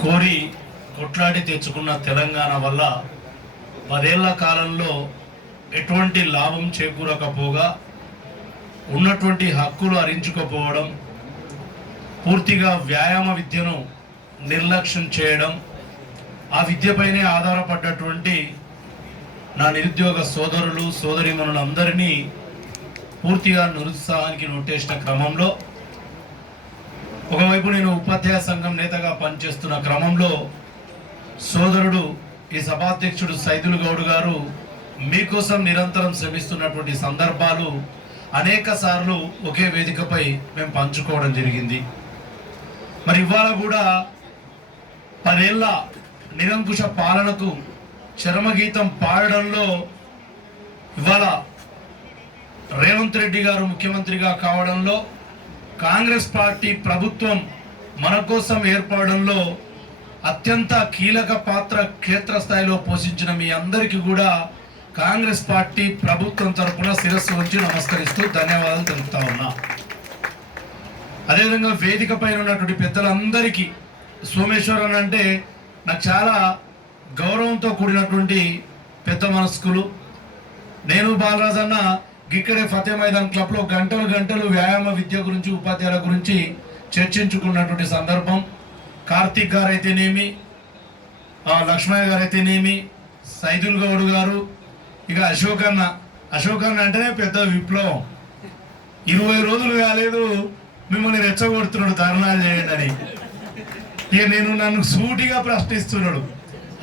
కోరి కొట్లాడి తెచ్చుకున్న తెలంగాణ వల్ల పదేళ్ళ కాలంలో ఎటువంటి లాభం చేకూరకపోగా ఉన్నటువంటి హక్కులు అరించుకపోవడం పూర్తిగా వ్యాయామ విద్యను నిర్లక్ష్యం చేయడం ఆ విద్యపైనే ఆధారపడ్డటువంటి నా నిరుద్యోగ సోదరులు సోదరిమణులందరినీ పూర్తిగా నిరుత్సాహానికి నొట్టేసిన క్రమంలో ఒకవైపు నేను ఉపాధ్యాయ సంఘం నేతగా పనిచేస్తున్న క్రమంలో సోదరుడు ఈ సభాధ్యక్షుడు సైదులు గౌడ్ గారు మీకోసం నిరంతరం శ్రమిస్తున్నటువంటి సందర్భాలు అనేక సార్లు ఒకే వేదికపై మేము పంచుకోవడం జరిగింది. మరి ఇవాళ కూడా పదేళ్ళ నిరంకుశ పాలనకు చరమగీతం పాడడంలో ఇవాళ రేవంత్ రెడ్డి గారు ముఖ్యమంత్రిగా కావడంలో కాంగ్రెస్ పార్టీ ప్రభుత్వం మన కోసం ఏర్పడడంలో అత్యంత కీలక పాత్ర క్షేత్రస్థాయిలో పోషించిన మీ అందరికీ కూడా కాంగ్రెస్ పార్టీ ప్రభుత్వం తరఫున శిరస్సు ఉంచి నమస్కరిస్తూ ధన్యవాదాలు తెలుపుతా ఉన్నా. అదేవిధంగా వేదిక పైన ఉన్నటువంటి పెద్దలందరికీ సోమేశ్వరన్ అంటే నాకు చాలా గౌరవంతో కూడినటువంటి పెద్ద మనస్కులు. నేను బాలరాజన్న అన్న ఇక్కడే ఫతే మైదాన్ క్లబ్లో గంటలు గంటలు వ్యాయామ విద్య గురించి ఉపాధ్యాయుల గురించి చర్చించుకున్నటువంటి సందర్భం. కార్తీక్ గారు అయితేనేమి లక్ష్మయ్య గారు అయితేనేమి సైదుల్ గౌడ్ గారు ఇక అశోక్ అన్న. అశోక్ అన్న అంటేనే పెద్ద విప్లవం. ఇరవై రోజులు కాలేదు మిమ్మల్ని రెచ్చగొడుతున్నాడు ధర్నాలు చేయండి అని. ఇక నేను నన్ను సూటిగా ప్రశ్నిస్తున్నాడు.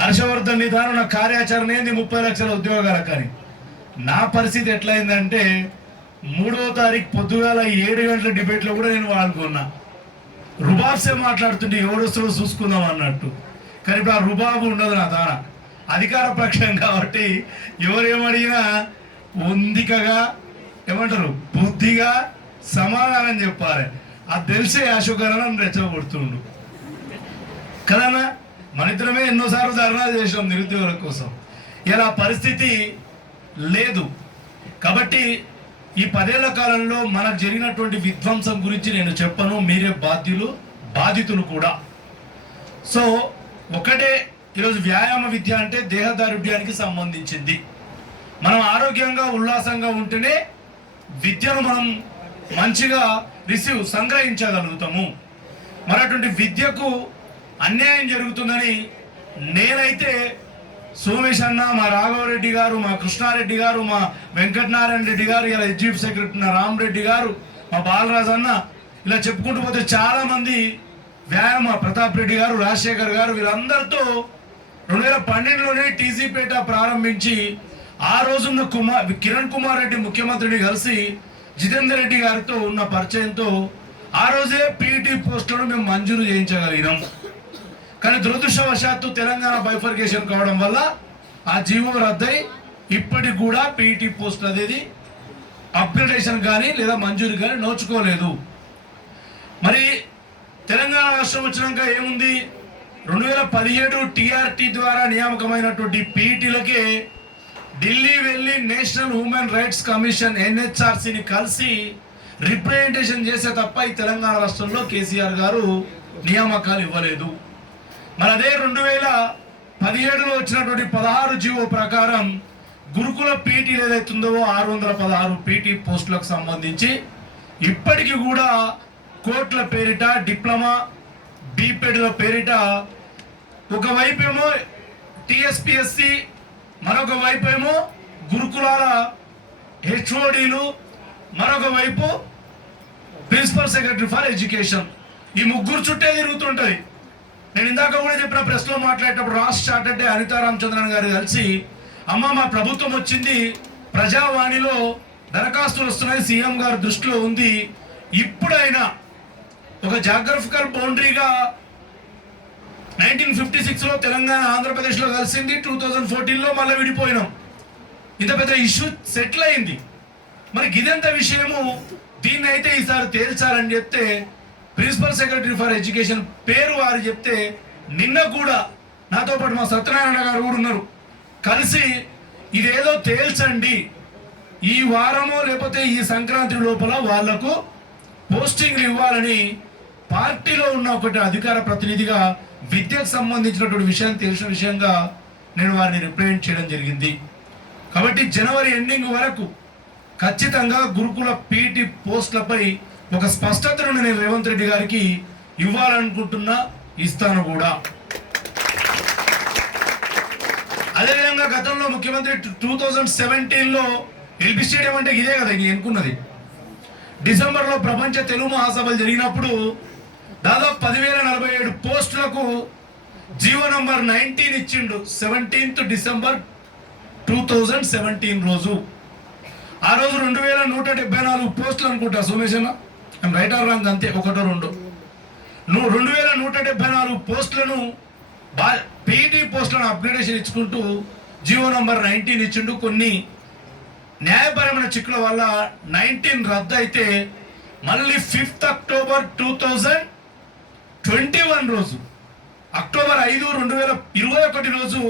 హర్షవర్ధన్ నిధానం నా కార్యాచరణ ఏంది ముప్పై లక్షల ఉద్యోగాల కానీ? నా పరిస్థితి ఎట్లయిందంటే మూడో తారీఖు పొద్దుగాల ఏడు గంటల డిబేట్లో కూడా నేను వాడుకున్నా రుబాబ్సే మాట్లాడుతుంటే ఎవడొస్తాడో చూసుకుందాం అన్నట్టు. కానీ ఇప్పుడు ఆ రుబాబు ఉండదు నా దాన అధికార పక్షం కాబట్టి ఎవరేమడిగినా ఉందికగా ఏమంటారు బుద్ధిగా సమాధానం చెప్పాలి. అది తెలిసే అశోకరణ రెచ్చగొడుతుండు. కదన్నా? మన ఇద్దరమే ఎన్నోసార్లు ధర్నా చేసాం నిరుద్యోగుల కోసం. ఇలా పరిస్థితి లేదు. కాబట్టి ఈ పదేళ్ళ కాలంలో మనకు జరిగినటువంటి విధ్వంసం గురించి నేను చెప్పను మీరే బాధ్యులు బాధితులు కూడా. సో ఒకటే ఈరోజు వ్యాయామ విద్య అంటే దేహదారుఢ్యానికి సంబంధించింది. మనం ఆరోగ్యంగా ఉల్లాసంగా ఉంటేనే విద్యను మనం మంచిగా రిసీవ్ సంగ్రహించగలుగుతాము. మరి అటువంటి విద్యకు అన్యాయం జరుగుతుందని నేనైతే సోమేష్ అన్న మా రాఘవరెడ్డి గారు మా కృష్ణారెడ్డి గారు మా వెంకటనారాయణ రెడ్డి గారు ఇలా చీఫ్ సెక్రటరీ రామరెడ్డి గారు మా బాలరాజు అన్న ఇలా చెప్పుకుంటూ పోతే చాలా మంది వ్యాయామ ప్రతాప్ రెడ్డి గారు రాజశేఖర్ గారు వీరందరితో రెండు వేల పన్నెండులోనే టీజీపేట ప్రారంభించి ఆ రోజున్న కుమార్ కిరణ్ కుమార్ రెడ్డి ముఖ్యమంత్రిని కలిసి జితేందర్ రెడ్డి గారితో ఉన్న పరిచయంతో ఆ రోజే పీఈటీ పోస్టులను మేము మంజూరు చేయించగలిగినాం. కానీ దురదృష్టవశాత్తు తెలంగాణ బైఫర్కేషన్ కావడం వల్ల ఆ జీవో రద్దై ఇప్పటికి కూడా పీఈటీ పోస్ట్ అనేది అప్గ్రేడేషన్ కానీ లేదా మంజూరు కానీ నోచుకోలేదు. మరి తెలంగాణ రాష్ట్రం వచ్చినాక ఏముంది? రెండు వేల పదిహేడు టీఆర్టీ ద్వారా నియామకమైనటువంటి పీఈటీలకే ఢిల్లీ వెళ్ళి నేషనల్ హ్యూమన్ రైట్స్ కమిషన్ ఎన్హెచ్ఆర్సీని కలిసి రిప్రజెంటేషన్ చేసే తప్ప ఈ తెలంగాణ రాష్ట్రంలో కేసీఆర్ గారు నియామకాలు ఇవ్వలేదు. మరి అదే రెండు వేల పదిహేడులో వచ్చినటువంటి పదహారు జీవో ప్రకారం గురుకుల పీటీ ఏదైతుందో ఆరు వందల పదహారు పీటీ పోస్టులకు సంబంధించి ఇప్పటికీ కూడా కోట్ల పేరిట డిప్లొమా బీపెడ్ల పేరిట ఒకవైపేమో ఏమో టిఎస్పిఎస్సి మరొక వైపు ఏమో గురుకులాల హెచ్ఓడీలు మరొక వైపు ప్రిన్సిపల్ సెక్రటరీ ఫర్ ఎడ్యుకేషన్. ఈ ముగ్గురు చుట్టే తిరుగుతుంటుంది. నేను ఇందాక కూడా చెప్పిన ప్రెస్లో మాట్లాడేటప్పుడు రాష్ట్ర చాటర్డే అనితా రామచంద్రన్ గారు కలిసి అమ్మ మా ప్రభుత్వం వచ్చింది ప్రజావాణిలో దరఖాస్తులు వస్తున్నాయి సీఎం గారి దృష్టిలో ఉంది. ఇప్పుడైనా ఒక జాగ్రఫికల్ బౌండరీగా నైన్టీన్ ఫిఫ్టీ సిక్స్లో తెలంగాణ ఆంధ్రప్రదేశ్లో కలిసింది టూ థౌజండ్ ఫోర్టీన్లో మళ్ళీ విడిపోయినాం. ఇంత పెద్ద ఇష్యూ సెటిల్ అయింది. మరి ఇదంత విషయము దీన్ని అయితే ఈసారి తేల్చాలని చెప్తే ప్రిన్సిపల్ సెక్రటరీ ఫర్ ఎడ్యుకేషన్ పేరు వారు చెప్తే నిన్న కూడా నాతో పాటు మా సత్యనారాయణ గారు కూడా ఉన్నారు. కలిసి ఇదేదో తేల్చండి. ఈ వారమో లేకపోతే ఈ సంక్రాంతి లోపల వాళ్ళకు పోస్టింగ్లు ఇవ్వాలని పార్టీలో ఉన్న ఒకటి అధికార ప్రతినిధిగా విద్యకు సంబంధించినటువంటి విషయాన్ని తెలిసిన విషయంగా నేను వారిని రిప్రజెంట్ చేయడం జరిగింది. కాబట్టి జనవరి ఎండింగ్ వరకు ఖచ్చితంగా గురుకుల పీటీ పోస్టులపై ఒక స్పష్టతను నేను రేవంత్ రెడ్డి గారికి ఇవ్వాలనుకుంటున్నా ఇస్తాను కూడా. అదేవిధంగా గతంలో ముఖ్యమంత్రి టూ థౌజండ్ సెవెంటీన్లో ఎల్బీ స్టేడియం అంటే ఇదే కదా ఇంక ఎన్నుకున్నది. డిసెంబర్లో ప్రపంచ తెలుగు మహాసభలు జరిగినప్పుడు దాదాపు పదివేల నలభై ఏడు పోస్టులకు జీవో నంబర్ నైన్టీన్ ఇచ్చిండు seventeenth December two thousand seventeen రోజు. ఆ రోజు రెండు వేల నూట డెబ్బై నాలుగు పోస్టులు అనుకుంటా సోమేశన్న? రైట్ ఆర్ రాంగ్ అంతే ఒకటో రెండు. నువ్వు రెండు వేల నూట డెబ్బై నాలుగు పోస్టులను బా పీఈటీ పోస్టులను అప్గ్రేడేషన్ ఇచ్చుకుంటూ జియో నంబర్ నైన్టీన్ ఇచ్చిండు. కొన్ని న్యాయపరమైన చిక్కుల వల్ల నైన్టీన్ రద్దు అయితే మళ్ళీ fifth October two thousand twenty one రోజు. అక్టోబర్ ఐదు రెండు వేల ఇరవై ఒకటి రోజు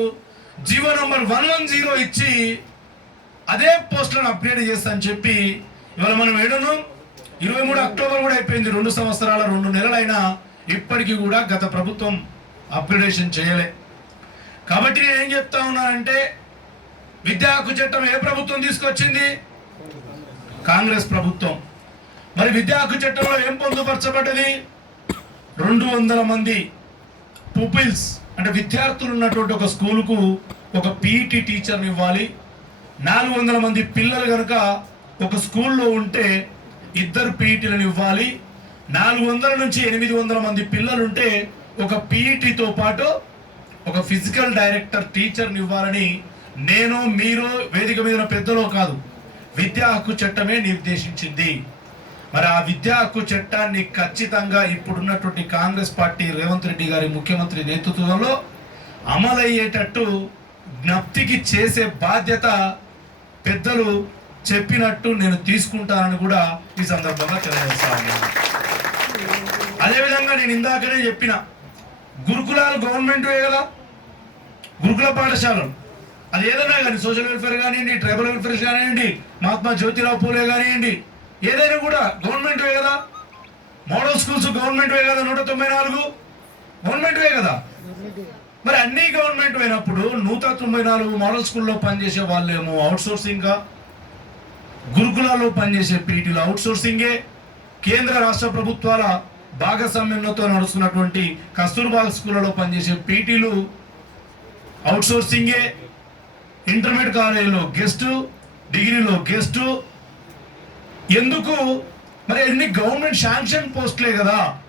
GO number one one zero ఇచ్చి అదే పోస్టులను అప్గ్రేడ్ చేస్తా అని చెప్పి ఇవాళ మనం ఏడును ఇరవై మూడు అక్టోబర్ కూడా అయిపోయింది. రెండు సంవత్సరాల రెండు నెలలైనా ఇప్పటికీ కూడా గత ప్రభుత్వం అప్గ్రేడేషన్ చేయలే. కాబట్టి నేను ఏం చెప్తా ఉన్నానంటే విద్యా హక్కు చట్టం ఏ ప్రభుత్వం తీసుకొచ్చింది? కాంగ్రెస్ ప్రభుత్వం. మరి విద్యా హక్కు చట్టంలో ఏం పొందుపరచబడ్డది? రెండు వందల మంది పుపిల్స్ అంటే విద్యార్థులు ఉన్నటువంటి ఒక స్కూలుకు ఒక పీఈటీ టీచర్ని ఇవ్వాలి. నాలుగు వందల మంది పిల్లలు కనుక ఒక స్కూల్లో ఉంటే ఇద్దరు పీఈటీలను ఇవ్వాలి. నాలుగు వందల నుంచి ఎనిమిది వందల మంది పిల్లలుంటే ఒక పీఈటీతో పాటు ఒక ఫిజికల్ డైరెక్టర్ టీచర్ని ఇవ్వాలని నేను మీరు వేదిక మీద పెద్దలో కాదు విద్యా హక్కు చట్టమే నిర్దేశించింది. మరి ఆ విద్యా హక్కు చట్టాన్ని ఖచ్చితంగా ఇప్పుడున్నటువంటి కాంగ్రెస్ పార్టీ రేవంత్ రెడ్డి గారి ముఖ్యమంత్రి నేతృత్వంలో అమలయ్యేటట్టు జ్ఞప్తికి చేసే బాధ్యత పెద్దలు చెప్పినట్టు నేను తీసుకుంటానని కూడా ఈ సందర్భంగా తెలియజేస్తాను. అదేవిధంగా నేను ఇందాకనే చెప్పిన గురుకులాలు గవర్నమెంట్ కదా? గురుకుల పాఠశాలలు. అది ఏదైనా కానీ సోషల్ వెల్ఫేర్ కానివ్వండి ట్రైబల్ వెల్ఫేర్ కానివ్వండి మహాత్మా జ్యోతిరావు పూలే కానివ్వండి ఏదైనా కూడా గవర్నమెంట్ కదా? మోడల్ స్కూల్స్ గవర్నమెంట్ కదా నూట తొంభై నాలుగు? గవర్నమెంట్ కదా? మరి అన్ని గవర్నమెంట్ అయినప్పుడు నూట తొంభై నాలుగు మోడల్ స్కూల్లో పనిచేసే వాళ్ళేమో అవుట్ సోర్సింగ్గా గురుకులాల్లో పనిచేసే పీటీలు అవుట్ సోర్సింగే కేంద్ర రాష్ట్ర ప్రభుత్వాల భాగస్వామ్యంతో నడుస్తున్నటువంటి కస్తూర్బా స్కూళ్ళలో పనిచేసే పీటీలు అవుట్ సోర్సింగే ఇంటర్మీడియట్ కాలేజీలో గెస్టు డిగ్రీలో గెస్టు. ఎందుకు? మరి అన్ని గవర్నమెంట్ శాంక్షన్ పోస్టులే కదా.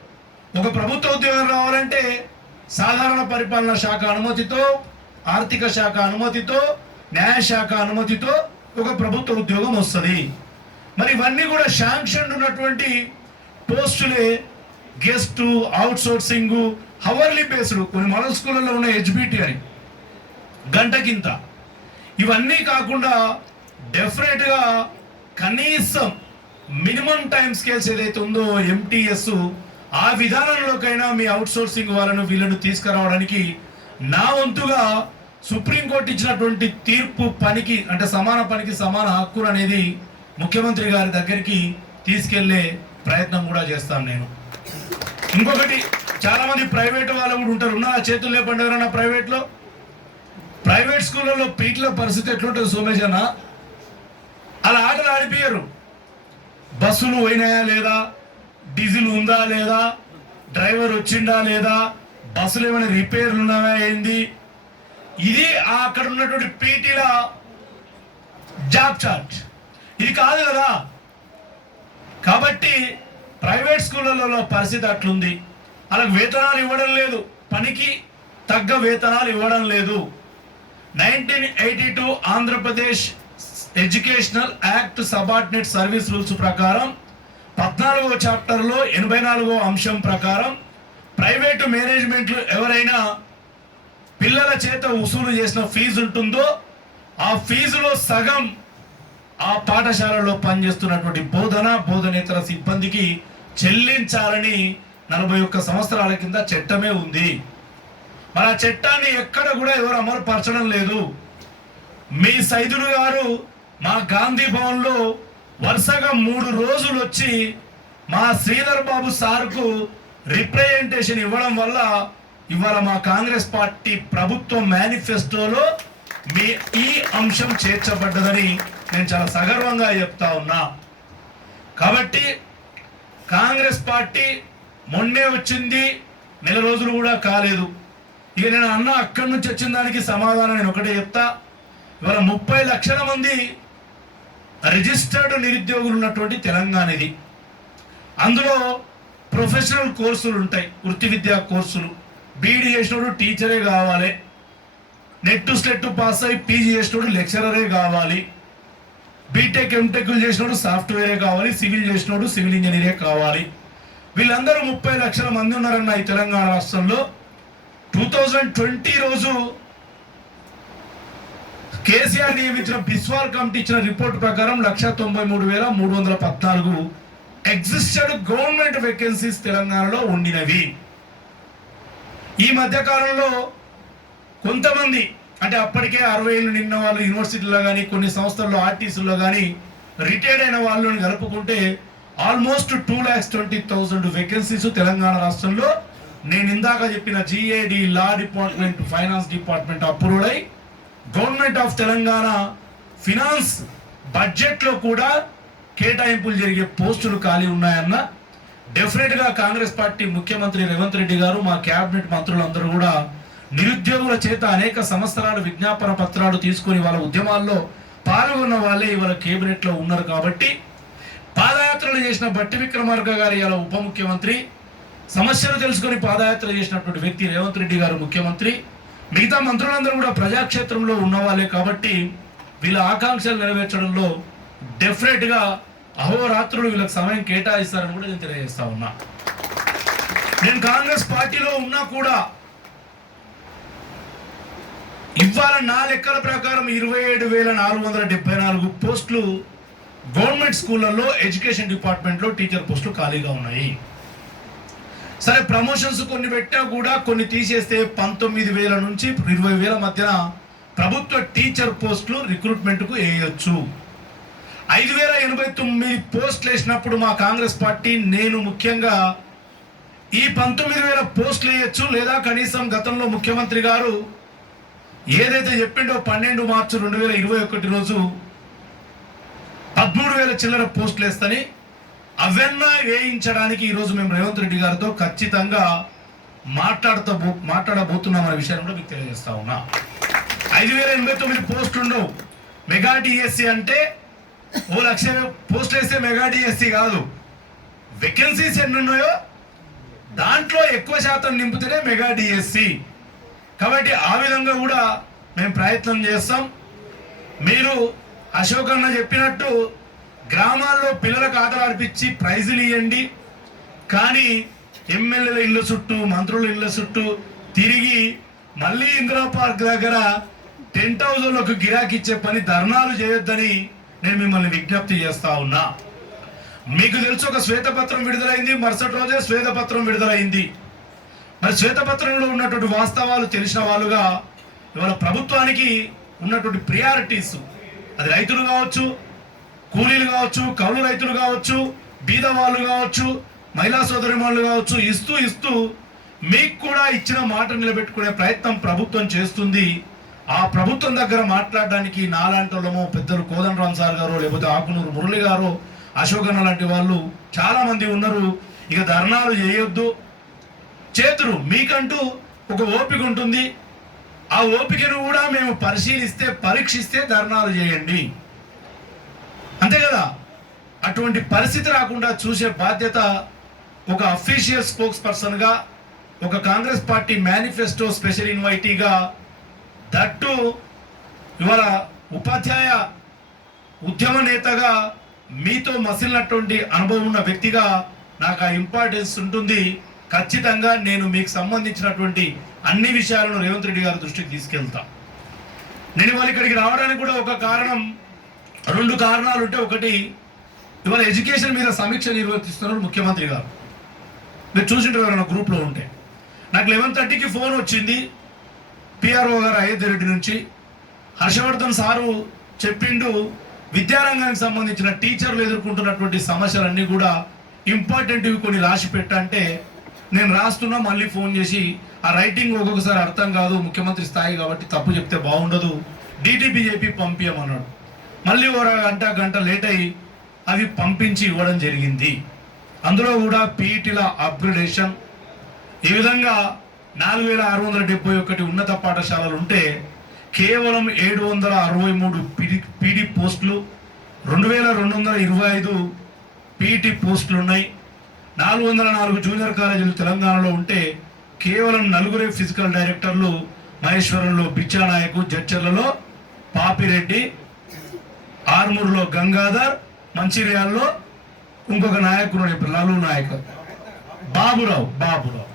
ఒక ప్రభుత్వ ఉద్యోగం రావాలంటే సాధారణ పరిపాలన శాఖ అనుమతితో ఆర్థిక శాఖ అనుమతితో న్యాయశాఖ అనుమతితో ఒక ప్రభుత్వ ఉద్యోగం వస్తుంది. మరి ఇవన్నీ కూడా శాంక్షన్ ఉన్నటువంటి పోస్టులే guest outsourcing hourly based. కొన్ని మోడల్ స్కూళ్ళలో ఉన్న హెచ్బిటి అని. గంటకింత ఇవన్నీ కాకుండా డెఫినెట్గా కనీసం మినిమం టైం స్కేల్స్ ఏదైతే ఉందో ఎంటీఎస్ ఆ విధానంలోకైనా మీ అవుట్ సోర్సింగ్ వాళ్ళను వీళ్ళను తీసుకురావడానికి నా వంతుగా సుప్రీంకోర్టు ఇచ్చినటువంటి తీర్పు పనికి అంటే సమాన పనికి సమాన హక్కులు అనేది ముఖ్యమంత్రి గారి దగ్గరికి తీసుకెళ్ళే ప్రయత్నం కూడా చేస్తాను నేను. ఇంకొకటి చాలా మంది ప్రైవేట్ వాళ్ళు కూడా ఉంటారు. ఉన్నా చేతులు లేపండి ఎవరన్నా ప్రైవేట్లో? ప్రైవేట్ స్కూళ్ళలో పీట్ల పరిస్థితి ఎట్లుంటుంది సోమేష్ అన్న? అలా ఆటలు ఆడిపోయారు బస్సులు పోయినాయా లేదా? డీజిల్ ఉందా లేదా? డ్రైవర్ వచ్చిందా లేదా? బస్సులు ఏమైనా రిపేర్లు ఉన్నాయా ఏంది? ఇది అక్కడ ఉన్నటువంటి పీటీల జాబ్ చార్ట్. ఇది కాదు కదా? కాబట్టి ప్రైవేట్ స్కూళ్ళలో పరిస్థితి అట్లుంది. వాళ్ళకి వేతనాలు ఇవ్వడం లేదు. పనికి తగ్గ వేతనాలు ఇవ్వడం లేదు. Nineteen eighty two Andhra Pradesh educational act subordinate service rules ప్రకారం పద్నాలుగో చాప్టర్లో ఎనభై నాలుగో అంశం ప్రకారం ప్రైవేటు మేనేజ్మెంట్లు ఎవరైనా పిల్లల చేత వసూలు చేసిన ఫీజు ఉంటుందో ఆ ఫీజులో సగం ఆ పాఠశాలలో పనిచేస్తున్నటువంటి బోధన బోధనేతర సిబ్బందికి చెల్లించాలని నలభై ఒక్క సంవత్సరాల కింద చట్టమే ఉంది. మరి ఆ చట్టాన్ని ఎక్కడ కూడా ఎవరు అమలు పరచడం లేదు. మీ సైదులు గారు మా గాంధీ భవన్లో వరుసగా మూడు రోజులు వచ్చి మా శ్రీధర్ బాబు సార్కు రిప్రజెంటేషన్ ఇవ్వడం వల్ల ఇవాళ మా కాంగ్రెస్ పార్టీ ప్రభుత్వం మేనిఫెస్టోలో మీ ఈ అంశం చేర్చబడ్డదని నేను చాలా సగర్వంగా చెప్తా ఉన్నా. కాబట్టి కాంగ్రెస్ పార్టీ మొన్నే వచ్చింది నెల రోజులు కూడా కాలేదు. ఇక నేను అన్న అక్కడి నుంచి వచ్చిన దానికి సమాధానం నేను ఒకటే చెప్తా. ఇవాళ ముప్పై లక్షల మంది రిజిస్టర్డ్ నిరుద్యోగులు ఉన్నటువంటి తెలంగాణ ఇది. అందులో ప్రొఫెషనల్ కోర్సులు ఉంటాయి వృత్తి విద్యా కోర్సులు. బీఈడి చేసినోడు టీచరే కావాలి. నెట్ స్లెట్ పాస్ అయి పీజీ చేసినోడు లెక్చరరే కావాలి. బీటెక్ ఎంటెక్లు చేసినోడు సాఫ్ట్వేరే కావాలి. సివిల్ చేసినోడు సివిల్ ఇంజనీరే కావాలి. వీళ్ళందరూ ముప్పై లక్షల మంది ఉన్నారన్న ఈ తెలంగాణ రాష్ట్రంలో. టూ థౌజండ్ ట్వంటీ రోజు కేసీఆర్ నియమించిన బిస్వాల్ కమిటీ ఇచ్చిన రిపోర్ట్ ప్రకారం లక్ష తొంభై మూడు వేల మూడు వందల పద్నాలుగు ఎగ్జిస్టెడ్ గవర్నమెంట్ వేకెన్సీస్ తెలంగాణలో ఉండినవి. ఈ మధ్య కాలంలో కొంతమంది అంటే అప్పటికే అరవై ఏళ్ళు నిన్న వాళ్ళు యూనివర్సిటీలో కానీ కొన్ని సంస్థల్లో ఆర్టీసీలో కానీ రిటైర్డ్ అయిన వాళ్ళని కలుపుకుంటే almost two lakhs twenty thousand vacancies Telangana రాష్ట్రంలో. నేను ఇందాక చెప్పిన GAD law department finance department approved అయి గవర్నమెంట్ ఆఫ్ తెలంగాణ ఫినాన్స్ బడ్జెట్లో కూడా కేటాయింపులు జరిగే పోస్టులు ఖాళీ ఉన్నాయన్న డెఫినెట్గా కాంగ్రెస్ పార్టీ ముఖ్యమంత్రి రేవంత్ రెడ్డి గారు మా క్యాబినెట్ మంత్రులందరూ కూడా నిరుద్యోగుల చేత అనేక సంవత్సరాలు విజ్ఞాపన పత్రాలు తీసుకొని వాళ్ళ ఉద్యమాల్లో పాల్గొన్న వాళ్ళే ఇవాళ కేబినెట్లో ఉన్నారు కాబట్టి పాదయాత్రలు చేసిన బట్టి విక్రమార్క గారు ఇవాళ ఉప ముఖ్యమంత్రి. సమస్యలు తెలుసుకొని పాదయాత్ర చేసినటువంటి వ్యక్తి రేవంత్ రెడ్డి గారు ముఖ్యమంత్రి. మిగతా మంత్రులందరూ కూడా ప్రజాక్షేత్రంలో ఉన్నవాళ్ళే కాబట్టి వీళ్ళ ఆకాంక్షలు నెరవేర్చడంలో డెఫినెట్గా అహోరాత్రులు వీళ్ళకి సమయం కేటాయిస్తారని కూడా నేను తెలియజేస్తా ఉన్నా. నేను కాంగ్రెస్ పార్టీలో ఉన్నా కూడా ఇవాళ నా లెక్కల ప్రకారం ఇరవై ఏడు వేల నాలుగు వందల డెబ్బై నాలుగు పోస్టులు గవర్నమెంట్ స్కూళ్ళల్లో ఎడ్యుకేషన్ డిపార్ట్మెంట్లో టీచర్ పోస్టులు ఖాళీగా ఉన్నాయి. సరే ప్రమోషన్స్ కొన్ని పెట్టా కూడా కొన్ని తీసేస్తే పంతొమ్మిది వేల నుంచి ఇరవై వేల మధ్యన ప్రభుత్వ టీచర్ పోస్టులు రిక్రూట్మెంట్కు వేయొచ్చు. ఐదు వేల ఎనభై తొమ్మిది పోస్టులు వేసినప్పుడు మా కాంగ్రెస్ పార్టీ నేను ముఖ్యంగా ఈ పంతొమ్మిది వేల పోస్టులు వేయొచ్చు. లేదా కనీసం గతంలో ముఖ్యమంత్రి గారు ఏదైతే చెప్పిండో పన్నెండు మార్చి రెండు వేల ఇరవై ఒకటి రోజు పదమూడు వేల చిల్లర పోస్టులు వేస్తని అవన్నా వేయించడానికి ఈరోజు మేము రేవంత్ రెడ్డి గారితో ఖచ్చితంగా మాట్లాడుతూ మాట్లాడబోతున్నాం అనే విషయాన్ని కూడా మీకు తెలియజేస్తా ఉన్నా. ఐదు వేల ఎనభై తొమ్మిది పోస్టులు ఉండవు మెగా డిఎస్సి అంటే ఓ లక్ష పోస్టులు వేస్తే మెగా డిఎస్సి కాదు. వేకెన్సీస్ ఎన్ని ఉన్నాయో దాంట్లో ఎక్కువ శాతం నింపుతేనే మెగా డిఎస్సి కాబట్టి ఆ విధంగా కూడా మేము ప్రయత్నం చేస్తాం. మీరు అశోక్ అన్న చెప్పినట్టు గ్రామాల్లో పిల్లలకు ఆటలు ఆడిపించి ప్రైజులు ఇవ్వండి కానీ ఎమ్మెల్యేల ఇళ్ళ చుట్టూ మంత్రుల ఇళ్ళ చుట్టూ తిరిగి మళ్ళీ ఇందిరా పార్క్ దగ్గర టెంట్ హౌస్లకు గిరాకీ ఇచ్చే పని ధర్నాలు చేయొద్దని నేను మిమ్మల్ని విజ్ఞప్తి చేస్తా ఉన్నా. మీకు తెలుసు ఒక శ్వేతపత్రం విడుదలైంది మరుసటి రోజే శ్వేతపత్రం విడుదలైంది. మరి శ్వేతపత్రంలో ఉన్నటువంటి వాస్తవాలు తెలిసిన వాళ్ళుగా ఇవాళ ప్రభుత్వానికి ఉన్నటువంటి ప్రియారిటీస్ అది రైతులు కావచ్చు కూలీలు కావచ్చు కౌలు రైతులు కావచ్చు బీద వాళ్ళు కావచ్చు మహిళా సోదరి వాళ్ళు కావచ్చు ఇస్తూ ఇస్తూ మీకు కూడా ఇచ్చిన మాట నిలబెట్టుకునే ప్రయత్నం ప్రభుత్వం చేస్తుంది. ఆ ప్రభుత్వం దగ్గర మాట్లాడడానికి నాలాంటోళ్ళము పెద్దలు కోదండరామ్ సార్ గారు లేకపోతే ఆకునూరు మురళి గారు అశోకన్న లాంటి వాళ్ళు చాలామంది ఉన్నారు. ఇక ధర్నాలు చేయొద్దు. చేతురు మీకంటూ ఒక ఓపిక ఉంటుంది. ఆ ఓపికను కూడా మేము పరిశీలిస్తే పరీక్షిస్తే ధర్నాలు చేయండి. అంతే కదా? అటువంటి పరిస్థితి రాకుండా చూసే బాధ్యత ఒక అఫీషియల్ స్పోక్స్ పర్సన్గా ఒక కాంగ్రెస్ పార్టీ మేనిఫెస్టో స్పెషల్ ఇన్వైటీగా దట్టు ఇవాళ ఉపాధ్యాయ ఉద్యమ నేతగా మీతో మసిలినటువంటి అనుభవం ఉన్న వ్యక్తిగా నాకు ఆ ఇంపార్టెన్స్ ఉంటుంది. ఖచ్చితంగా నేను మీకు సంబంధించినటువంటి అన్ని విషయాలను రేవంత్ రెడ్డి గారి దృష్టికి తీసుకెళ్తా. నేను ఇవాళ ఇక్కడికి రావడానికి కూడా ఒక కారణం రెండు కారణాలు ఉంటే ఒకటి ఇవాళ ఎడ్యుకేషన్ మీద సమీక్ష నిర్వర్తిస్తున్నారు ముఖ్యమంత్రి గారు. మీరు చూసింటారు ఎవరైనా గ్రూప్లో ఉంటే. నాకు లెవెన్ థర్టీకి ఫోన్ వచ్చింది. పిఆర్ఓ గారు అయోధ్య రెడ్డి నుంచి హర్షవర్ధన్ సారు చెప్పిండు విద్యారంగానికి సంబంధించిన టీచర్లు ఎదుర్కొంటున్నటువంటి సమస్యలన్నీ కూడా ఇంపార్టెంట్ కొన్ని రాసి పెట్టంటే నేను రాస్తున్నా మళ్ళీ ఫోన్ చేసి ఆ రైటింగ్ ఒక్కొక్కసారి అర్థం కాదు ముఖ్యమంత్రి స్థాయి కాబట్టి తప్పు చెప్తే బాగుండదు డీటీబీజేపీ పంపించమన్నాడు మళ్ళీ ఓ గంట గంట లేట్ అయ్యి అవి పంపించి ఇవ్వడం జరిగింది. అందులో కూడా పీఈటీల అప్గ్రేడేషన్ ఈ విధంగా నాలుగు వేల ఆరు వందల డెబ్బై ఒకటి ఉన్నత పాఠశాలలు ఉంటే కేవలం ఏడు వందల అరవై మూడు పీడి పీడి పోస్టులు రెండు వేల రెండు వందల ఇరవై ఐదు పీటీ పోస్టులు ఉన్నాయి నాలుగు వందల నాలుగు జూనియర్ కాలేజీలు తెలంగాణలో ఉంటే కేవలం నలుగురే ఫిజికల్ డైరెక్టర్లు మహేశ్వరంలో బిచ్చానాయకు జడ్చర్లలో పాపిరెడ్డి ఆర్మూర్లో గంగాధర్ మంచిర్యాల్లో ఇంకొక నాయకుడు ఇప్పుడు లలు నాయక్ బాబురావు బాబురావు.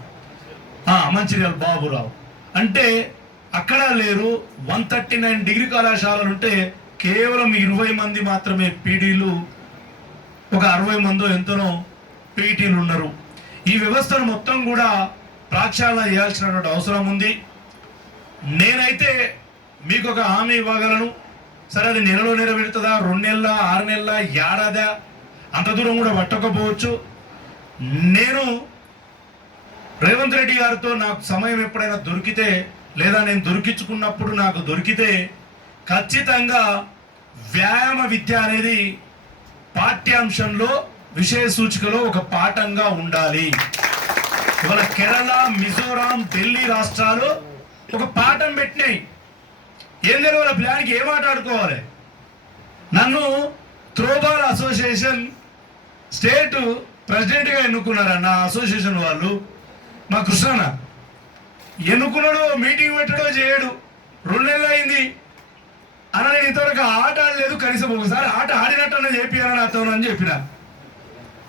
మంచిర్యాల బాబురావు. అంటే అక్కడ లేరు వన్ థర్టీ నైన్ డిగ్రీ కళాశాలలు ఉంటే కేవలం ఇరవై మంది మాత్రమే పీడీలు ఒక అరవై మందో ఎంతనో పీటీలు ఉన్నారు. ఈ వ్యవస్థను మొత్తం కూడా ప్రాక్షాళన చేయాల్సినటువంటి అవసరం ఉంది. నేనైతే మీకు ఒక హామీ ఇవ్వగలను. సరే అది నెలలో నెరవేరుతుందా? రెండు నెలల ఆరు నెలల ఏడాదా? అంత దూరం కూడా పట్టకపోవచ్చు. నేను రేవంత్ రెడ్డి గారితో నాకు సమయం ఎప్పుడైనా దొరికితే లేదా నేను దొరికించుకున్నప్పుడు నాకు దొరికితే ఖచ్చితంగా వ్యాయామ విద్య అనేది పాఠ్యాంశంలో విషయ సూచికలో ఒక పాఠంగా ఉండాలి. ఇవాళ కేరళ మిజోరాం ఢిల్లీ రాష్ట్రాలు ఒక పాఠం పెట్టినాయి. ఏం వాళ్ళ ప్లాన్కి ఏం మాట్లాడుకోవాలి? నన్ను త్రోబాల్ అసోసియేషన్ స్టేట్ ప్రెసిడెంట్గా ఎన్నుకున్నారా నా అసోసియేషన్ వాళ్ళు. మా కృష్ణన్న ఎన్నుకున్నాడు మీటింగ్ పెట్టడో చేయడు. రెండు నెలలు అయింది. అన్న నేను ఇంతవరకు ఆట ఆడలేదు కనీసం ఒకసారి ఆట ఆడినట్టు చెప్పాను అతను అని చెప్పిన.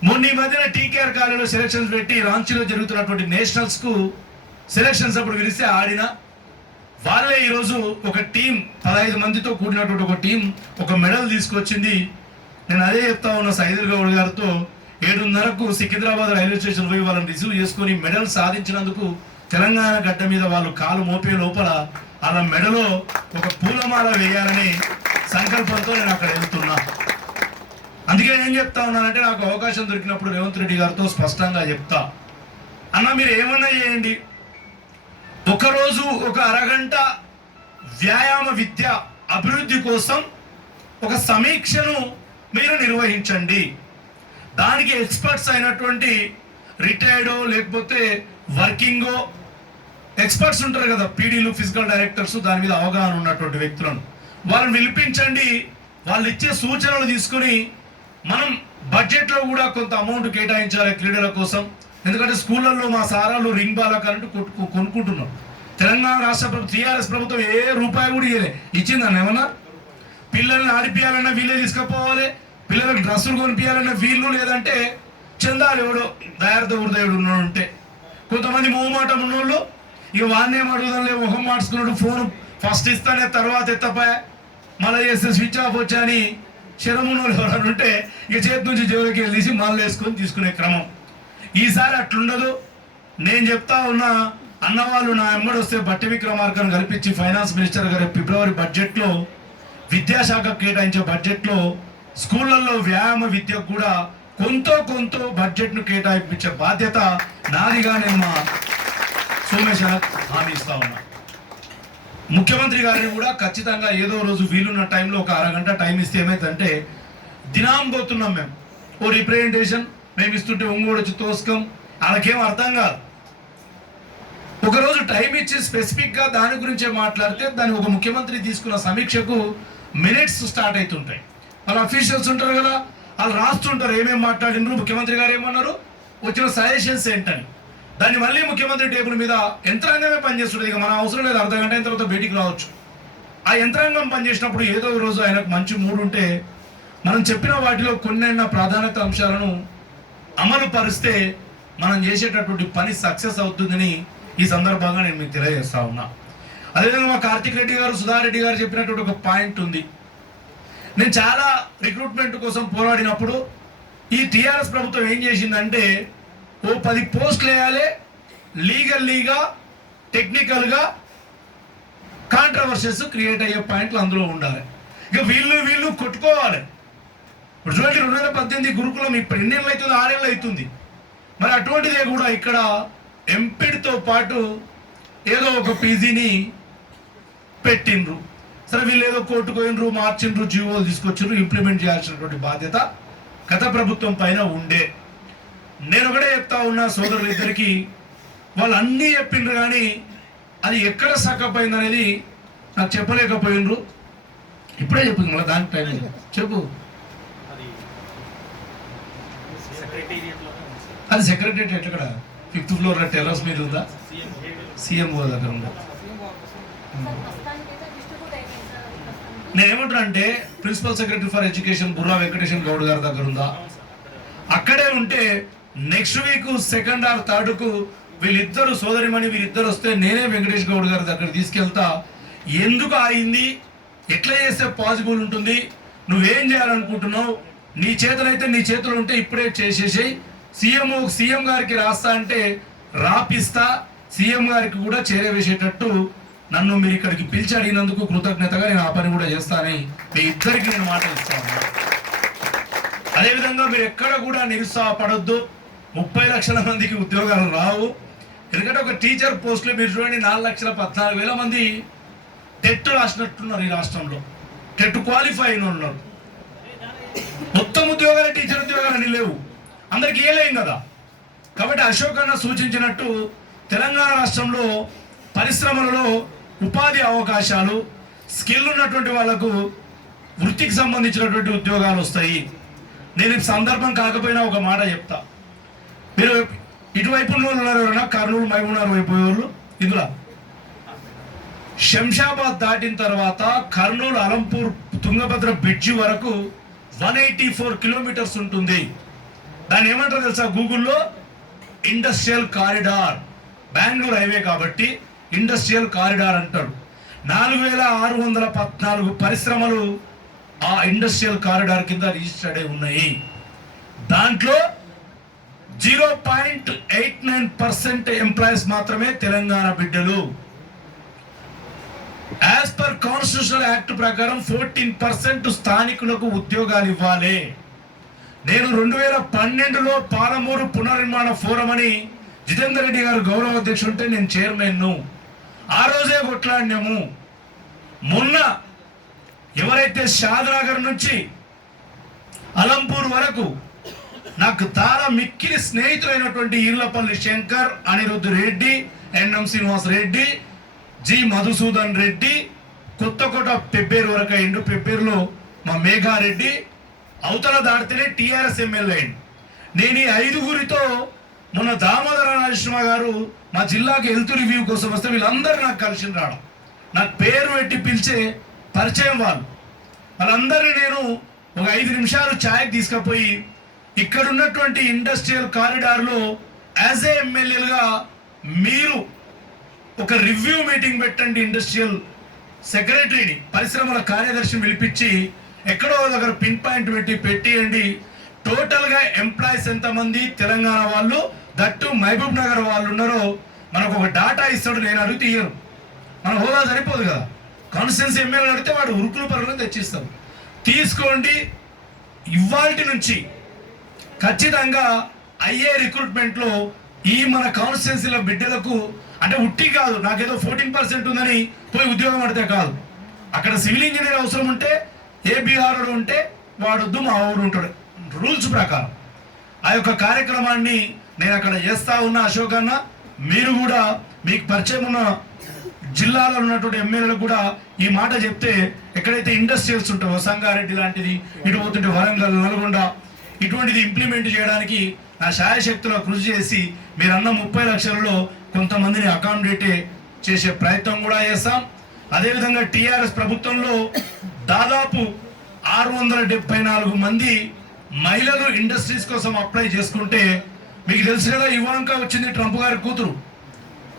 మొన్న ఈ మధ్యన టీకేఆర్ కాలేజీలో సెలక్షన్స్ పెట్టి రాంచీలో జరుగుతున్నటువంటి నేషనల్స్కు సెలక్షన్స్ అప్పుడు పిలిస్తే ఆడిన. వాళ్ళే ఈరోజు ఒక టీం పదహైదు మందితో కూడినటువంటి ఒక టీం ఒక మెడల్ తీసుకొచ్చింది. నేను అదే చెప్తా ఉన్న సైదుల్ గౌడ్ గారితో. ఏడున్నరకు సికింద్రాబాద్ రైల్వే స్టేషన్ పోయి వాళ్ళని రిసీవ్ చేసుకొని మెడల్ సాధించినందుకు తెలంగాణ గడ్డ మీద వాళ్ళు కాలు మోపే లోపల అలా మెడలో ఒక పూలమాల వేయాలని సంకల్పంతో నేను అక్కడ వెళ్తున్నా. అందుకే ఏం చెప్తా ఉన్నానంటే నాకు అవకాశం దొరికినప్పుడు రేవంత్ రెడ్డి గారితో స్పష్టంగా చెప్తా. అన్న మీరు ఏమన్నా చేయండి. ఒకరోజు ఒక అరగంట వ్యాయామ విద్య అభివృద్ధి కోసం ఒక సమీక్షను మీరు నిర్వహించండి. దానికి ఎక్స్పర్ట్స్ అయినటువంటి రిటైర్డో లేకపోతే వర్కింగో ఎక్స్పర్ట్స్ ఉంటారు కదా పీడీలు ఫిజికల్ డైరెక్టర్స్ దాని మీద అవగాహన ఉన్నటువంటి వ్యక్తులను. వాళ్ళని పిలిపించండి వాళ్ళు ఇచ్చే సూచనలు తీసుకుని మనం బడ్జెట్లో కూడా కొంత అమౌంట్ కేటాయించాలి క్రీడల కోసం. ఎందుకంటే స్కూళ్ళల్లో మా సారాలు రింగ్ బాల కరెంటు కొట్టు కొనుక్కుంటున్నాం. తెలంగాణ రాష్ట్ర ప్రభుత్వం టీఆర్ఎస్ ప్రభుత్వం ఏ రూపాయి కూడా ఇవ్వలే ఇచ్చిందని ఏమన్నా? పిల్లల్ని ఆడిపియాలన్నా వీళ్ళే తీసుకుపోవాలి. పిల్లలకు డ్రెస్సులు కొనిపించాలన్నా వీళ్ళు లేదంటే చందాలు ఎవడో దయార్థ హృదయుడు ఉన్నాడు ఉంటే కొంతమంది మొహమాటం ఉన్నోళ్ళు ఇక వాడిని ఏం అడుగుదాంలే మొహం మార్చుకున్నాడు ఫోన్ ఫస్ట్ ఇస్తానే తర్వాత ఎత్తపాయ. మళ్ళీ చేస్తే స్విచ్ ఆఫ్ వచ్చాని శరమున్నోళ్ళు ఎవరైనా ఉంటే ఇక చేతి నుంచి జోలికి వెళ్ళి మళ్ళీ వేసుకొని తీసుకునే క్రమం. ఈసారి అట్లుండదు. నేను చెప్తా ఉన్నా అన్నవాళ్ళు నా ఎమ్మడి వస్తే బట్టి విక్రమార్కను కల్పించి ఫైనాన్స్ మినిస్టర్ గారి ఫిబ్రవరి బడ్జెట్లో విద్యాశాఖ కేటాయించే బడ్జెట్లో స్కూళ్ళల్లో వ్యాయామ విద్యకు కూడా కొంత కొంత బడ్జెట్ను కేటాయించే బాధ్యత నాదిగా నేను మా సోమేశ్వర హామీ ఇస్తా ఉన్నా. ముఖ్యమంత్రి గారిని కూడా ఖచ్చితంగా ఏదో రోజు వీలున్న టైంలో ఒక అరగంట టైం ఇస్తే ఏమైందంటే దినాం పోతున్నాం మేము. ఓ రిప్రజెంటేషన్ మేము ఇస్తుంటే ఒంగోడు వచ్చి తోసుకం. వాళ్ళకేం అర్థం కాదు. ఒకరోజు టైం ఇచ్చి స్పెసిఫిక్గా దాని గురించే మాట్లాడితే దాని ఒక ముఖ్యమంత్రి తీసుకున్న సమీక్షకు మినిట్స్ స్టార్ట్ అవుతుంటాయి. వాళ్ళ అఫీషియల్స్ ఉంటారు కదా వాళ్ళు రాస్తుంటారు ఏమేమి మాట్లాడినారు ముఖ్యమంత్రి గారు ఏమన్నారు? వచ్చిన సజెషన్స్ ఏంటని. దాన్ని మళ్ళీ ముఖ్యమంత్రి టేబుల్ మీద యంత్రాంగమే పనిచేస్తుంది ఇక మన అవసరం లేదు అర్ధ గంట తర్వాత బయటికి రావచ్చు. ఆ యంత్రాంగం పనిచేసినప్పుడు ఏదో ఒక రోజు ఆయనకు మంచి మూడు ఉంటే మనం చెప్పిన వాటిలో కొన్నైనా ప్రాధాన్యత అంశాలను అమలు పరిస్తే మనం చేసేటటువంటి పని సక్సెస్ అవుతుందని ఈ సందర్భంగా నేను మీకు తెలియజేస్తా ఉన్నా. అదేవిధంగా మా కార్తిక్ రెడ్డి గారు సుధారెడ్డి గారు చెప్పినటువంటి ఒక పాయింట్ ఉంది. నేను చాలా రిక్రూట్మెంట్ కోసం పోరాడినప్పుడు ఈ టీఆర్ఎస్ ప్రభుత్వం ఏం చేసిందంటే ఓ పది పోస్టులు వేయాలి లీగల్లీగా టెక్నికల్గా కాంట్రవర్సెస్ క్రియేట్ అయ్యే పాయింట్లు అందులో ఉండాలి. ఇక వీళ్ళు వీళ్ళు కొట్టుకోవాలి. ఇప్పుడు చూడండి రెండు వేల పద్దెనిమిది గురుకులం ఇప్పుడు ఎన్నేళ్ళు అవుతుంది ఆరేళ్ళు అవుతుంది. మరి అటువంటిదే కూడా ఇక్కడ ఎంపిడ్తో పాటు ఏదో ఒక పీజీని పెట్టిండ్రు. సరే వీళ్ళు ఏదో కోర్టుకు పోయినరు మార్చిండ్రు జీవోలు తీసుకొచ్చిండ్రు ఇంప్లిమెంట్ చేయాల్సినటువంటి బాధ్యత గత ప్రభుత్వం పైన ఉండే. నేను ఒకటే చెప్తా ఉన్నా సోదరులు ఇద్దరికి వాళ్ళు అన్నీ చెప్పిండ్రు కానీ అది ఎక్కడ సక్కపోయింది అనేది నాకు చెప్పలేకపోయినరు ఇప్పుడే చెప్పింది మళ్ళీ దానికి టైం లేదు. చెప్పు. అది సెక్రటేరియట్లో అది సెక్రటరీ ఎక్కడ? ఫిఫ్త్ ఫ్లోర్ టెర్రస్ మీద ఉందా? సీఎం దగ్గర ఉందా ప్రస్తుతానికైతే డిస్ట్రిబ్యూట్ అయిపోయింది సార్ ప్రస్తుతానికి. నేను అంటే principal secretary for education Burra Venkateshwara Goud గారి దగ్గర ఉందా? అక్కడే ఉంటే నెక్స్ట్ వీక్ సెకండ్ ఆర్ థర్డ్కు వీళ్ళిద్దరు సోదరిమణి వీళ్ళిద్దరు వస్తే నేనే వెంకటేష్ గౌడ్ గారి దగ్గర తీసుకెళ్తా. ఎందుకు అయింది ఎట్లా చేస్తే పాసిబుల్ ఉంటుంది? నువ్వేం చేయాలనుకుంటున్నావు? నీ చేతులైతే నీ చేతులు ఉంటే ఇప్పుడే చేసేసేయి. సీఎం సీఎం గారికి రాస్తా అంటే రాపిస్తా. సీఎం గారికి కూడా చేరవేసేటట్టు నన్ను మీరు ఇక్కడికి పిలిచి అడిగినందుకు కృతజ్ఞతగా నేను ఆ పని కూడా చేస్తానని మీ ఇద్దరికి నేను మాట ఇస్తాను. అదేవిధంగా మీరు ఎక్కడ కూడా నిరుత్సాహపడొద్దు. ముప్పై లక్షల మందికి ఉద్యోగాలు రావు. ఎందుకంటే ఒక టీచర్ పోస్టులు మీరు చూడండి నాలుగు లక్షల పద్నాలుగు వేల మంది టెట్ రాసినట్టున్నారు ఈ రాష్ట్రంలో. టెట్ క్వాలిఫై అయిన ఉన్నారు. మొత్తం ఉద్యోగాలు టీచర్ ఉద్యోగాలు అని లేవు. అందరికి ఏలేం కదా. కాబట్టి అశోక్ అన్న సూచించినట్టు తెలంగాణ రాష్ట్రంలో పరిశ్రమలలో ఉపాధి అవకాశాలు స్కిల్ ఉన్నటువంటి వాళ్ళకు వృత్తికి సంబంధించినటువంటి ఉద్యోగాలు వస్తాయి. నేను సందర్భం కాకపోయినా ఒక మాట చెప్తా. మీరు ఇటువైపు వాళ్ళు ఉన్నారు ఎవరైనా కర్నూలు మహబూబ్నగర్ వైపు వాళ్ళు ఇందులో శంషాబాద్ దాటిన తర్వాత కర్నూలు అలంపూర్ తుంగభద్ర బ్రిడ్జి వరకు వన్ ఎయిటీ ఫోర్ కిలోమీటర్స్ ఉంటుంది. దాన్ని ఏమంటారు తెలుసా? గూగుల్లో ఇండస్ట్రియల్ కారిడార్ బెంగళూరు హైవే కాబట్టి ఇండస్ట్రియల్ కారిడార్ అంటారు. నాలుగు వేల ఆరు వందల పద్నాలుగు పరిశ్రమలు ఆ ఇండస్ట్రియల్ కారిడార్ కింద రిజిస్టర్డ్ అయి ఉన్నాయి. దాంట్లో zero point eight nine percent employees మాత్రమే తెలంగాణ బిడ్డలు. యాజ్ పర్ కాన్స్టిట్యూషనల్ యాక్ట్ ప్రకారం ఫోర్టీన్ పర్సెంట్ స్థానికులకు ఉద్యోగాలు ఇవ్వాలి. నేను రెండు వేల పన్నెండులో పాలమూరు పునర్నిర్మాణ ఫోరం అని జితేందర్ రెడ్డి గారు గౌరవ అధ్యక్షుడు ఉంటే నేను చైర్మన్ను. ఆ రోజే కొట్లాడినాము. మొన్న ఎవరైతే షాద్నగర్ నుంచి అలంపూర్ వరకు నాకు తార మిక్కిలి స్నేహితులైనటువంటి ఈర్లపల్లి శంకర్ అనిరుద్ధ్ రెడ్డి ఎన్ఎం శ్రీనివాస్ రెడ్డి జి మధుసూదన్ రెడ్డి కొత్తకోట పెబ్బేరు వరకు అయిండు. పెబ్బేరులో మా మేఘారెడ్డి అవతల దాటితేనే టీఆర్ఎస్ ఎమ్మెల్యే అయింది నేను ఈ ఐదుగురితో మొన్న దామోదర నరసింహ గారు మా జిల్లాకి హెల్త్ రివ్యూ కోసం వస్తే వీళ్ళందరూ నాకు కలిసి రావడం. నాకు పేరు పెట్టి పిలిచే పరిచయం వాళ్ళు. వాళ్ళందరినీ నేను ఒక ఐదు నిమిషాలు ఛాయ్ తీసుకుపోయి ఇక్కడ ఉన్నటువంటి ఇండస్ట్రియల్ కారిడార్లో యాజ్ ఏ ఎమ్మెల్యేలుగా మీరు ఒక రివ్యూ మీటింగ్ పెట్టండి ఇండస్ట్రియల్ సెక్రటరీని పరిశ్రమల కార్యదర్శిని పిలిపించి ఎక్కడో దగ్గర పిన్ పాయింట్ పెట్టి పెట్టియండి. టోటల్గా ఎంప్లాయీస్ ఎంతమంది? తెలంగాణ వాళ్ళు దట్టు మహబూబ్ నగర్ వాళ్ళు ఉన్నారో మనకు ఒక డాటా ఇస్తాడు నేను అడిగితే తీయను మన హోదా సరిపోదు కదా. కాన్స్టిట్యున్సీ ఎమ్మెల్యే అడిగితే వాడు ఉరుకులు పరుగులు తెచ్చిస్తాం తీసుకోండి ఇవాల్టి నుంచి ఖచ్చితంగా అయ్యే రిక్రూట్మెంట్లో ఈ మన కాన్స్టిట్యున్సీల బిడ్డలకు అంటే ఉట్టి కాదు నాకేదో ఫోర్టీన్ పర్సెంట్ ఉందని పోయి ఉద్యోగం పడితే కాదు. అక్కడ సివిల్ ఇంజనీర్ అవసరం ఉంటే ఏ బీహార్ ఉంటే వాడొద్దు మా ఊరు ఉంటాడు. రూల్స్ ప్రకారం. ఆ యొక్క కార్యక్రమాన్ని నేను అక్కడ చేస్తా ఉన్న అశోక్ అన్న మీరు కూడా మీకు పరిచయం ఉన్న జిల్లాలో ఉన్నటువంటి ఎమ్మెల్యేలు కూడా ఈ మాట చెప్తే ఎక్కడైతే ఇండస్ట్రియల్స్ ఉంటావో సంగారెడ్డి లాంటిది ఇటు పోతుంటే వరంగల్ నల్గొండ ఇటువంటిది ఇంప్లిమెంట్ చేయడానికి నా శాయశక్తిలో కృషి చేసి మీరు అన్న ముప్పై లక్షలలో కొంతమందిని అకామిడేట్ చేసే ప్రయత్నం కూడా చేస్తాం. అదేవిధంగా టీఆర్ఎస్ ప్రభుత్వంలో దాదాపు ఆరు వందల డెబ్బై నాలుగు మంది మహిళలు ఇండస్ట్రీస్ కోసం అప్లై చేసుకుంటే మీకు తెలుసు కదా ఇవాంక వచ్చింది ట్రంప్ గారి కూతురు.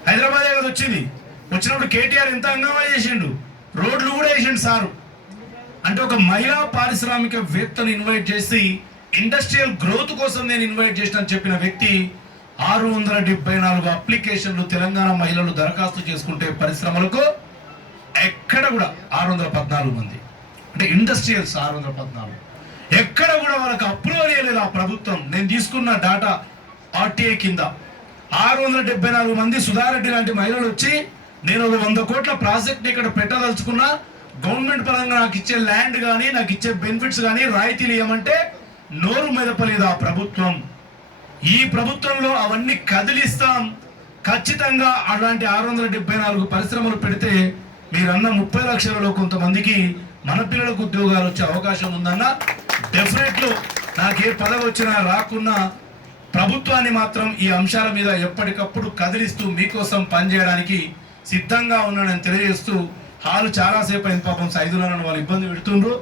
హైదరాబాద్ కదా వచ్చింది. వచ్చినప్పుడు కేటీఆర్ ఎంత అంగమా చేసిండు? రోడ్లు కూడా వేసిండు సారు. అంటే ఒక మహిళా పారిశ్రామికవేత్తను ఇన్వైట్ చేసి ఇండస్ట్రియల్ గ్రోత్ కోసం నేను ఇన్వైట్ చేసిన చెప్పిన వ్యక్తి ఆరు వందల డెబ్బై నాలుగు అప్లికేషన్లు తెలంగాణ మహిళలు దరఖాస్తు చేసుకుంటే పరిశ్రమలకు ఎక్కడ కూడా ఆరు వందల పద్నాలుగు మంది. అంటే ఇండస్ట్రియల్స్ ఆరు వందల పద్నాలుగు. ఎక్కడ కూడా వాళ్ళకి అప్రూవల్ చేయలేదు ఆ ప్రభుత్వం. నేను తీసుకున్న డాటా ఆర్టీఐ కింద ఆరు వందల డెబ్బై నాలుగు మంది సుధారెడ్డి లాంటి మహిళలు వచ్చి నేను ఒక వంద కోట్ల ప్రాజెక్ట్ని ఇక్కడ పెట్టదలుచుకున్నా గవర్నమెంట్ పరంగా నాకు ఇచ్చే ల్యాండ్ కానీ నాకు ఇచ్చే బెనిఫిట్స్ కానీ రాయితీలు ఇవ్వమంటే నోరు మెదపలేదు ఆ ప్రభుత్వం. ఈ ప్రభుత్వంలో అవన్నీ కదిలిస్తాం. ఖచ్చితంగా అలాంటి ఆరు వందల డెబ్బై నాలుగు పరిశ్రమలు పెడితే మీరన్న ముప్పై లక్షలలో కొంతమందికి మన పిల్లలకు ఉద్యోగాలు వచ్చే అవకాశం ఉందన్న డెఫినెట్లు నాకే పదవి వచ్చినా రాకున్నా ప్రభుత్వాన్ని మాత్రం ఈ అంశాల మీద ఎప్పటికప్పుడు కదిలిస్తూ మీకోసం పనిచేయడానికి సిద్ధంగా ఉన్నాడని తెలియజేస్తూ హాలు చాలాసేపు అయింది పాపం సైదులను వాళ్ళు ఇబ్బంది పెడుతుండ్రు.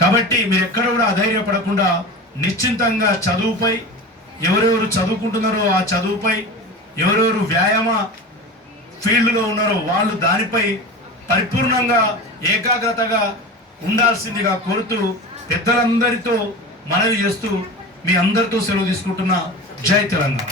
కాబట్టి మీరు ఎక్కడ కూడా అధైర్యపడకుండా నిశ్చింతంగా చదువుపై ఎవరెవరు చదువుకుంటున్నారో ఆ చదువుపై ఎవరెవరు వ్యాయామ ఫీల్డ్లో ఉన్నారో వాళ్ళు దానిపై పరిపూర్ణంగా ఏకాగ్రతగా ఉండాల్సిందిగా కోరుతూ పెద్దలందరితో మనవి చేస్తూ మీ అందరితో సెలవు తీసుకుంటున్న జై తెలంగాణ.